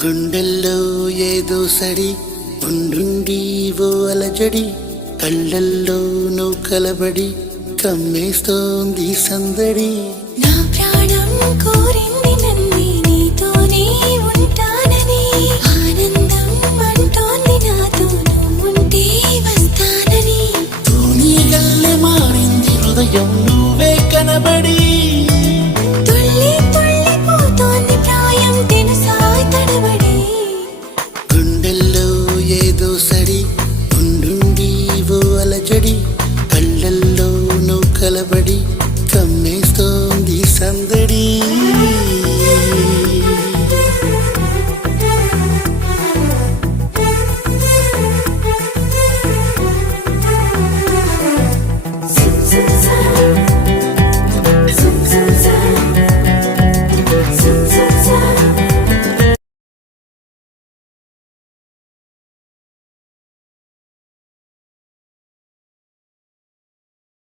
గుండెల్లో ఏదో సడి ఉండుండి ఓ అలజడి కళ్ళల్లో నువ్వు కలబడి కమ్మేస్తోంది సందడి నా